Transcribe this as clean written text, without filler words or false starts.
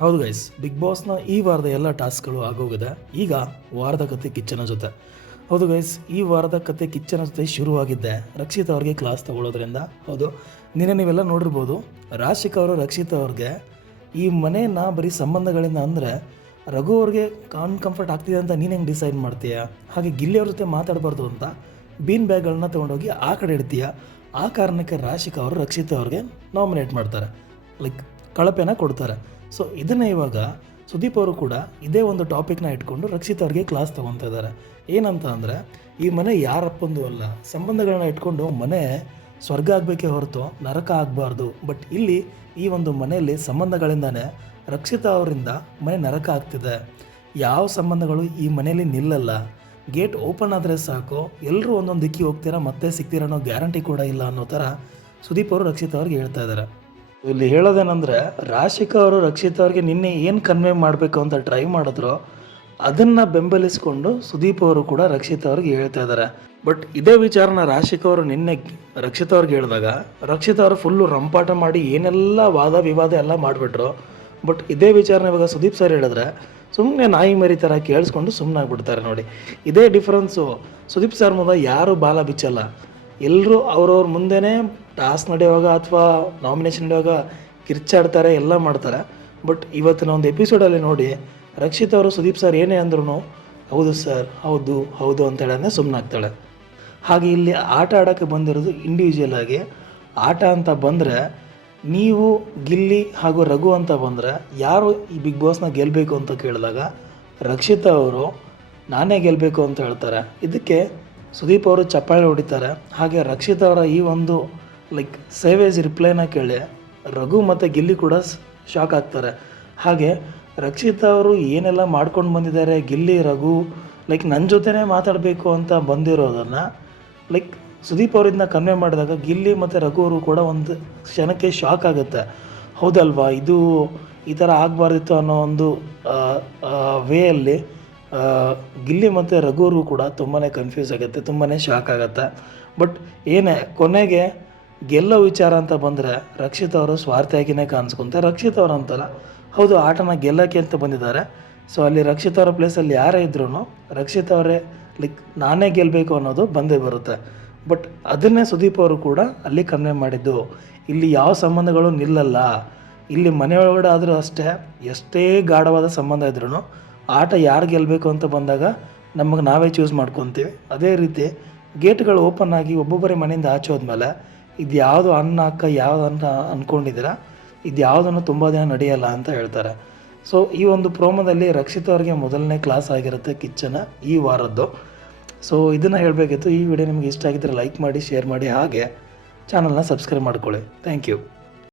ಹೌದು guys, big ಬಾಸ್ನ ಈ ವಾರದ ಎಲ್ಲ ಟಾಸ್ಕ್ಗಳು ಆಗೋಗಿದೆ. ಈಗ ವಾರದ ಕತೆ ಕಿಚ್ಚನ ಜೊತೆ. ಹೌದು ಗೈಸ್, ಈ ವಾರದ ಕತೆ ಕಿಚ್ಚನ ಜೊತೆ ಶುರುವಾಗಿದ್ದೆ ರಕ್ಷಿತ್ ಅವ್ರಿಗೆ ಕ್ಲಾಸ್ ತಗೊಳ್ಳೋದ್ರಿಂದ. ಹೌದು, ನಿನ್ನೆ ನೀವೆಲ್ಲ ನೋಡಿರ್ಬೋದು, ರಾಶಿಕ್ ಅವರು ರಕ್ಷಿತ್ ಅವ್ರಿಗೆ ಈ ಮನೆಯನ್ನು ಬರೀ ಸಂಬಂಧಗಳಿಂದ ಅಂದರೆ ರಘು ಅವ್ರಿಗೆ ಕಂಫರ್ಟ್ ಆಗ್ತಿದೆ ಅಂತ ನೀನು ಹೆಂಗೆ ಡಿಸೈಡ್ ಮಾಡ್ತೀಯ, ಹಾಗೆ ಗಿಲ್ಲಿ ಅವ್ರ ಜೊತೆ ಮಾತಾಡಬಾರ್ದು ಅಂತ ಬೀನ್ ಬ್ಯಾಗ್ಗಳನ್ನ ತೊಗೊಂಡೋಗಿ ಆ ಕಡೆ ಇಡ್ತೀಯ. ಆ ಕಾರಣಕ್ಕೆ ರಾಶಿಕ್ ಅವರು ರಕ್ಷಿತ್ ಅವ್ರಿಗೆ ನಾಮಿನೇಟ್ ಮಾಡ್ತಾರೆ, ಲೈಕ್ ಕಳಪೆನ ಕೊಡ್ತಾರೆ. ಸೊ ಇದನ್ನು ಇವಾಗ ಸುದೀಪ್ ಅವರು ಕೂಡ ಇದೇ ಒಂದು ಟಾಪಿಕ್ನ ಇಟ್ಕೊಂಡು ರಕ್ಷಿತ್ ಅವ್ರಿಗೆ ಕ್ಲಾಸ್ ತೊಗೊತಾ ಇದ್ದಾರೆ. ಏನಂತ ಅಂದರೆ, ಈ ಮನೆ ಯಾರಪ್ಪಂದು ಅಲ್ಲ, ಸಂಬಂಧಗಳನ್ನ ಇಟ್ಕೊಂಡು ಮನೆ ಸ್ವರ್ಗ ಆಗಬೇಕೇ ಹೊರತು ನರಕ ಆಗಬಾರ್ದು. ಬಟ್ ಇಲ್ಲಿ ಈ ಒಂದು ಮನೆಯಲ್ಲಿ ಸಂಬಂಧಗಳಿಂದನೇ ರಕ್ಷಿತ ಅವರಿಂದ ಮನೆ ನರಕ ಆಗ್ತಿದೆ. ಯಾವ ಸಂಬಂಧಗಳು ಈ ಮನೆಯಲ್ಲಿ ನಿಲ್ಲಲ್ಲ. ಗೇಟ್ ಓಪನ್ ಆದರೆ ಸಾಕು, ಎಲ್ಲರೂ ಒಂದೊಂದು ದಿಕ್ಕಿ ಹೋಗ್ತೀರಾ, ಮತ್ತೆ ಸಿಗ್ತೀರ ಅನ್ನೋ ಗ್ಯಾರಂಟಿ ಕೂಡ ಇಲ್ಲ ಅನ್ನೋ ಥರ ಸುದೀಪ್ ಅವರು ರಕ್ಷಿತ್ ಅವ್ರಿಗೆ ಹೇಳ್ತಾ ಇದ್ದಾರೆ. ಇಲ್ಲಿ ಹೇಳೋದೇನೆಂದರೆ, ರಾಶಿಕ್ ಅವರು ರಕ್ಷಿತ್ ಅವ್ರಿಗೆ ನಿನ್ನೆ ಏನು ಕನ್ವೆ ಮಾಡಬೇಕು ಅಂತ ಟ್ರೈ ಮಾಡಿದ್ರು, ಅದನ್ನು ಬೆಂಬಲಿಸಿಕೊಂಡು ಸುದೀಪ್ ಅವರು ಕೂಡ ರಕ್ಷಿತ್ ಅವ್ರಿಗೆ ಹೇಳ್ತಾ ಇದ್ದಾರೆ. ಬಟ್ ಇದೇ ವಿಚಾರನ ರಾಶಿಕ್ ಅವರು ನಿನ್ನೆ ರಕ್ಷಿತ್ ಅವ್ರಿಗೆ ಹೇಳಿದಾಗ ರಕ್ಷಿತ್ ಅವರು ಫುಲ್ಲು ರಂಪಾಟ ಮಾಡಿ ಏನೆಲ್ಲ ವಾದ ವಿವಾದ ಎಲ್ಲ ಮಾಡಿಬಿಟ್ರು. ಬಟ್ ಇದೇ ವಿಚಾರನ ಇವಾಗ ಸುದೀಪ್ ಸರ್ ಹೇಳಿದ್ರೆ ಸುಮ್ಮನೆ ನಾಯಿ ಮರಿ ಥರ ಕೇಳಿಸ್ಕೊಂಡು ಸುಮ್ಮನೆ ಆಗ್ಬಿಡ್ತಾರೆ. ನೋಡಿ, ಇದೇ ಡಿಫ್ರೆನ್ಸು. ಸುದೀಪ್ ಸರ್ ಮುಂದೆ ಯಾರೂ ಬಾಲ ಬಿಚ್ಚಲ್ಲ, ಎಲ್ಲರೂ ಅವ್ರವ್ರ ಮುಂದೆನೇ ಟಾಸ್ಕ್ ನಡೆಯುವಾಗ ಅಥವಾ ನಾಮಿನೇಷನ್ ನಡೆಯುವಾಗ ಕಿರ್ಚಾಡ್ತಾರೆ, ಎಲ್ಲ ಮಾಡ್ತಾರೆ. ಬಟ್ ಇವತ್ತಿನ ಒಂದು ಎಪಿಸೋಡಲ್ಲಿ ನೋಡಿ, ರಕ್ಷಿತ್ ಅವರು ಸುದೀಪ್ ಸರ್ ಏನೇ ಅಂದ್ರೂ ಹೌದು ಸರ್, ಹೌದು ಹೌದು ಅಂತ ಹೇಳೋದೇ ಸುಮ್ಮನಾಗ್ತಾಳೆ. ಹಾಗೆ ಇಲ್ಲಿ ಆಟ ಆಡೋಕ್ಕೆ ಬಂದಿರೋದು ಇಂಡಿವಿಜುವಲ್ ಆಗಿ ಆಟ ಅಂತ ಬಂದರೆ, ನೀವು ಗಿಲ್ಲಿ ಹಾಗೂ ರಘು ಅಂತ ಬಂದರೆ ಯಾರು ಈ ಬಿಗ್ ಬಾಸ್ನ ಗೆಲ್ಲಬೇಕು ಅಂತ ಕೇಳಿದಾಗ ರಕ್ಷಿತ ಅವರು ನಾನೇ ಗೆಲ್ಲಬೇಕು ಅಂತ ಹೇಳ್ತಾರೆ. ಇದಕ್ಕೆ ಸುದೀಪ್ ಅವರು ಚಪ್ಪಾಳೆ ಹೊಡಿತಾರೆ. ಹಾಗೆ ರಕ್ಷಿತ್ ಅವರ ಈ ಒಂದು ಲೈಕ್ ಸೇವೇಜ್ ರಿಪ್ಲೈನ ಕೇಳಿ ರಘು ಮತ್ತು ಗಿಲ್ಲಿ ಕೂಡ ಶಾಕ್ ಆಗ್ತಾರೆ. ಹಾಗೆ ರಕ್ಷಿತ್ ಅವರು ಏನೆಲ್ಲ ಮಾಡ್ಕೊಂಡು ಬಂದಿದ್ದಾರೆ, ಗಿಲ್ಲಿ ರಘು ಲೈಕ್ ನನ್ನ ಜೊತೆನೇ ಮಾತಾಡಬೇಕು ಅಂತ ಬಂದಿರೋದನ್ನು ಲೈಕ್ ಸುದೀಪ್ ಅವರಿಂದ ಕನ್ವೆ ಮಾಡಿದಾಗ ಗಿಲ್ಲಿ ಮತ್ತು ರಘು ಅವರು ಕೂಡ ಒಂದು ಕ್ಷಣಕ್ಕೆ ಶಾಕ್ ಆಗುತ್ತೆ. ಹೌದಲ್ವಾ, ಇದು ಈ ಥರ ಆಗಬಾರ್ದಿತ್ತು ಅನ್ನೋ ಒಂದು ವೇಯಲ್ಲಿ ಗಿಲ್ಲಿ ಮತ್ತು ರಘುವ್ರಿಗೂ ಕೂಡ ತುಂಬಾ ಕನ್ಫ್ಯೂಸ್ ಆಗುತ್ತೆ, ತುಂಬಾ ಶಾಕ್ ಆಗುತ್ತೆ. ಬಟ್ ಏನೇ ಕೊನೆಗೆ ಗೆಲ್ಲೋ ವಿಚಾರ ಅಂತ ಬಂದರೆ ರಕ್ಷಿತ್ ಅವರು ಸ್ವಾರ್ಥಿಯಾಗಿಯೇ ಕಾಣಿಸ್ಕೊಂತಾರೆ. ರಕ್ಷಿತ್ ಅವರು ಅಂತಲ್ಲ, ಹೌದು ಆಟನ ಗೆಲ್ಲೋಕ್ಕೆ ಅಂತ ಬಂದಿದ್ದಾರೆ. ಸೊ ಅಲ್ಲಿ ರಕ್ಷಿತ್ ಅವರ ಪ್ಲೇಸಲ್ಲಿ ಯಾರೇ ಇದ್ರೂ ರಕ್ಷಿತ್ ಅವರೇ ಲೈಕ್ ನಾನೇ ಗೆಲ್ಲಬೇಕು ಅನ್ನೋದು ಬಂದೇ ಬರುತ್ತೆ. ಬಟ್ ಅದನ್ನೇ ಸುದೀಪ್ ಅವರು ಕೂಡ ಅಲ್ಲಿ ಕನ್ವೆ ಮಾಡಿದ್ದು. ಇಲ್ಲಿ ಯಾವ ಸಂಬಂಧಗಳು ನಿಲ್ಲಲ್ಲ. ಇಲ್ಲಿ ಮನೆಯೊಳಗಡೆ ಆದರೂ ಅಷ್ಟೇ, ಎಷ್ಟೇ ಗಾಢವಾದ ಸಂಬಂಧ ಇದ್ರೂ ಆಟ ಯಾರು ಗೆಲ್ಲಬೇಕು ಅಂತ ಬಂದಾಗ ನಮಗೆ ನಾವೇ ಚೂಸ್ ಮಾಡ್ಕೊತೀವಿ. ಅದೇ ರೀತಿ ಗೇಟ್ಗಳು ಓಪನ್ ಆಗಿ ಒಬ್ಬೊಬ್ಬರೇ ಮನೆಯಿಂದ ಆಚೆ ಹೋದ್ಮೇಲೆ ಇದು ಯಾವುದು ಅನ್ನ ಅಕ್ಕ ಯಾವುದು ಅಂತ ಅಂದ್ಕೊಂಡಿದ್ದೀರಾ, ಇದು ಯಾವುದನ್ನು ತುಂಬ ದಿನ ನಡೆಯಲ್ಲ ಅಂತ ಹೇಳ್ತಾರೆ. ಸೊ ಈ ಒಂದು ಪ್ರೋಮೋದಲ್ಲಿ ರಕ್ಷಿತ್ ಅವ್ರಿಗೆ ಮೊದಲನೇ ಕ್ಲಾಸ್ ಆಗಿರುತ್ತೆ ಕಿಚ್ಚನ ಈ ವಾರದ್ದು. ಸೊ ಇದನ್ನು ಹೇಳಬೇಕಿತ್ತು. ಈ ವಿಡಿಯೋ ನಿಮಗೆ ಇಷ್ಟ ಆಗಿದ್ದರೆ ಲೈಕ್ ಮಾಡಿ, ಶೇರ್ ಮಾಡಿ, ಹಾಗೆ ಚಾನಲ್ನ ಸಬ್ಸ್ಕ್ರೈಬ್ ಮಾಡ್ಕೊಳ್ಳಿ. Thank you.